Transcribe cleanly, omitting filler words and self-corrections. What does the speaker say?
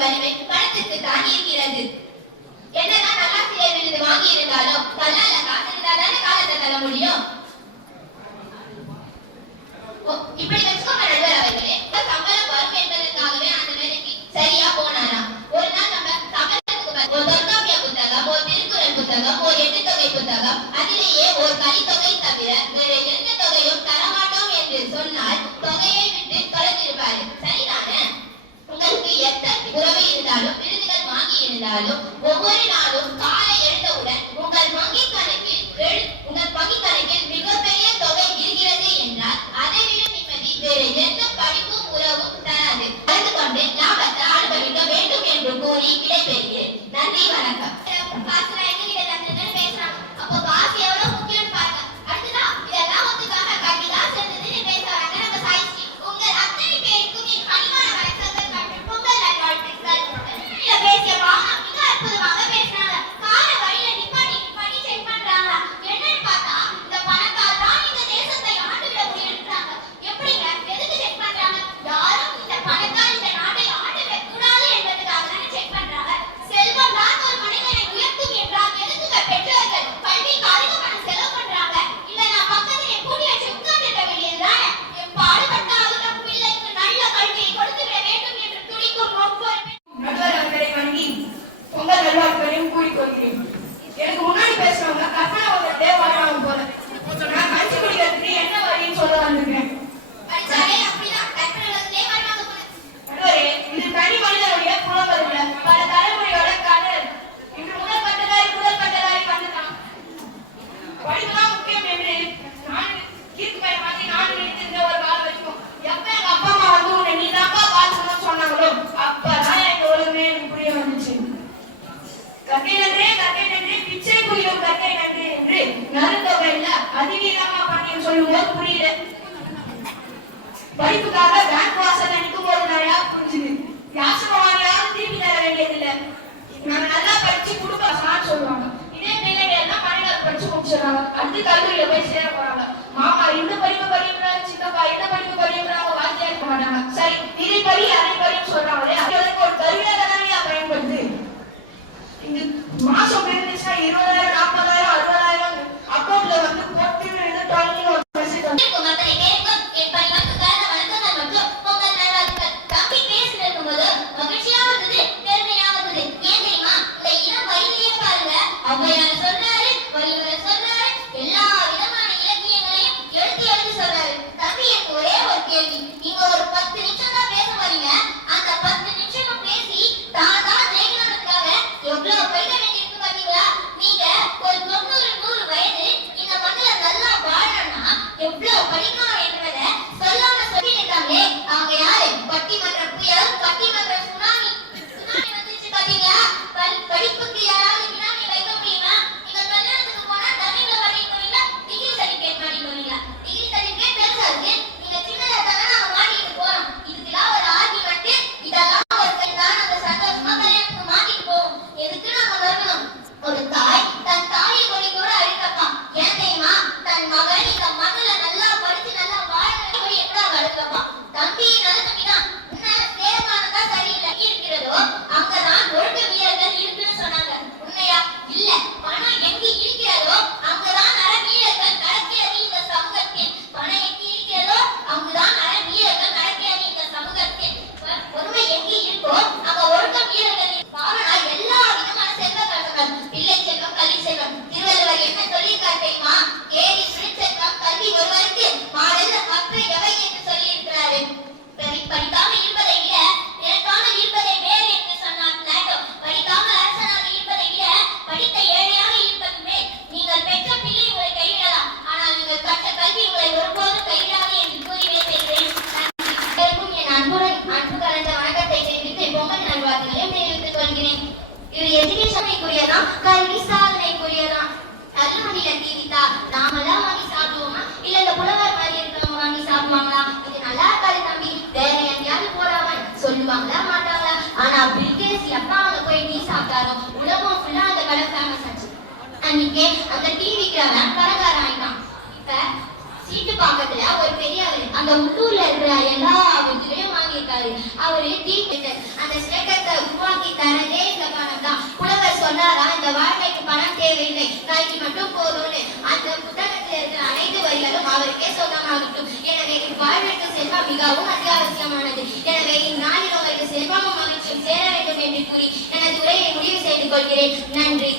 வலிமை பணத்திற்கு தான் இருக்கிறது. என்னதான் நல்லாசிரியர் விருது வாங்கி இருந்தாலும் கல்லால காசு இருந்தாதானே காலத்தை தள்ள முடியும். இப்படி வச்சுக்கோங்க நடுவர் அவர்களே, சம்பளம் வரும் என்பதற்காகவே அந்த வேலைக்கு சரியா போனாராம். ஒரு நாள் நம்ம சம்பளத்துக்கு ஒரு தொல்காப்பிய புத்தகம், ஒரு திருக்குறள் புத்தகம், ஒரு எட்டு தொகை புத்தகம், அதிலேயே ஒரு கலித்தொகை தவிர வேற எந்த தொகையும் தரமாட்டோம் என்று சொன்னால் தொகையை விட்டு கலந்திருப்பாரு. சரிதானே? உங்களுக்கு எத்தனை உறவு இருந்தாலும் விருதுகள் வாங்கி இருந்தாலும் ஒவ்வொரு நாளும் காலை எழுந்தவுடன் உங்கள் வங்கி கணக்கில் மிகப்பெரிய தொகை இருக்கிறது என்றால் அதை விட நிம்மதி வேறு எந்த படிப்பும் உறவும் தராது. கலந்து கொண்டு லாபத்தை அனுபவிக்க வேண்டும் என்று கூறி விடைபெறுகிறேன். நன்றி, வணக்கம். பேசுறாங்க. அப்போ காசு எவ்வளவு முக்கியம் பார்த்தா அடுத்ததா இதெல்லாம் ஒத்துக்காம கல்விதான் சேர்ந்ததுன்னு பேசுறாங்க நம்ம சாய்ச்சி. உங்கள் அத்தனை பேருக்கும் என் பணிவான வணக்கங்கள் மற்றும் பொங்கல் நல்வாழ்த்துக்கள். இத பேசிய மாமா மிக அற்புதமாக பேசினாங்க. கால வழியில நிப்பாட்டி செக் பண்றாங்க. என்னன்னு பார்த்தா இந்த பணத்தால் தான் இந்த தேசத்தை ஆண்டுவிட முடியும்ன்றாங்க. எப்படிங்க? எதுக்கு செக் பண்றாங்க? யாரும் இந்த பணத்தால் இந்த நாட்டை ஆண்டுவிட கூடாது என்பதற்காக தானே செக் பண்றாங்க. செல்வம் தான் ஒரு மனிதனை உயர்த்தும் என்றால் எதுக்குங்க பெற்றோர்கள் கல்விக்கு அதிக பணம் செலவு பண்றாங்க? இல்ல நான் பக்கத்திலே கூடி வச்சு உட்கார்ந்துட்ட வேண்டியதுதானே? என் பாடுபட்டாலும் நம் பிள்ளைக்கு நல்ல கல்வியை கொடுத்து விட வேண்டும் என்று துடிக்கும் ஒவ்வொரு நடுவர் அவர்களை வணங்கி பொங்கல் நல்வாழ்த்துக்களையும் கூறிக்கொள்கிறேன். எனக்கு முன்னாடி பேசுறவங்க கற்பனை ஒரு தேவாரம் போல நான் கஞ்சி குடிக்கிறதுக்கு என்ன வழின்னு சொல்ல வந்திருக்கேன். நடுவரே, இது தனி மனிதனுடைய புலம்பல்ல பல தலைமுறையோட கதை. இன்று முதல் பட்டதாரி வந்துட்டான். படிப்புதான் முக்கியம் என்று நான் கீர்த்தி மாதிரி நான் நினைத்திருந்த ஒரு காலம் வச்சுக்கோம். எப்ப எங்க அப்பா அம்மா வந்து உன்னை நீ தான்ப்பா பார்த்துக்கணும்னு சொன்னாங்களோ அப்பதான் எங்க ஒழுங்குமே எனக்கு புரிய வந்துச்சு. கற்கை நன்றே பிச்சை புரியும் கற்கை நன்றே என்று நறுந்தொகையில அதிகமா பண்ணின்னு சொல்லும்போது புரியல. படிப்புக்காக பேங்க் வாசல் நிற்கும் போது நிறையா புரிஞ்சுது. யாசகமானியாலும் திருப்பி தர வேண்டியதில்லை. நாங்க நல்லா படிச்சு குடும்பம் சொல்லுவாங்க. இதே பிள்ளைகள் பணிகள் படிச்சு முடிச்சிடறாங்க. அடுத்து கல்லூரியில போய் சேர போறாங்க. மாமா இந்த படிப்பு படிக்கிறாங்க, சித்தப்பா இந்த படிப்பு படிக்கிறாங்க, வாத்தியா இருக்க மாட்டாங்க. சரி இதை படி அதை படின்னு சொல்றாங்களே, அதுக்கு ஒரு கருவியா தானே பயன்படுது. இங்க மாசம் இருந்துச்சுன்னா 20,000 40,000 60,000 அக்கௌண்ட்ல வந்து போட்டு ஒரு மெசேஜ் வந்து கல்வி சாதனைக்குரியதான். நல்ல மணியில தீவித்தா நாமெல்லாம் வாங்கி சாப்பிடுவோமா? இல்ல இந்த புலவர் மாதிரி இருக்கிறவங்க வாங்கி சாப்பிடுவாங்களா? இது நல்லா இருக்காது தம்பி, வேற எங்கேயாவது போறாம சொல்லுவாங்களா மாட்டாங்களா? ஆனா பில்கேட்ஸ் எப்ப அவங்க போய் டீ சாப்பிட்டாரோ உலகம் ஃபுல்லா அந்த கடை ஃபேமஸ் ஆச்சு. அன்னைக்கே அந்த டீ விற்கிறவன் பணக்காரன் ஆயிட்டான். இப்ப சீட்டு பாக்கத்துல ஒரு பெரியவர் அந்த உள்ளூர்ல இருக்கிற எல்லா விருதுகளையும் வாங்கியிருக்காரு. அவரு அந்த ஸ்டேட்டத்தை உருவாக்கி தரதே இந்த பணம் தான். புலவர் சொன்னாரா, இந்த வாழ்க்கைக்கு பணம் தேவையில்லை, நாய்க்கு மட்டும் போதும்னு. அந்த புத்தகத்தில் இருக்கிற அனைத்து வரிகளும் அவருக்கே சொந்தமாகட்டும். எனவே வாழ்விற்கு செல்வம் மிகவும் அத்தியாவசியமானது. எனவே இந்நாளில் உங்களுக்கு செல்வமும் மகிழ்ச்சியும் சேர வேண்டும் என்று கூறி எனது உரையை முடிவு செய்து கொள்கிறேன். நன்றி.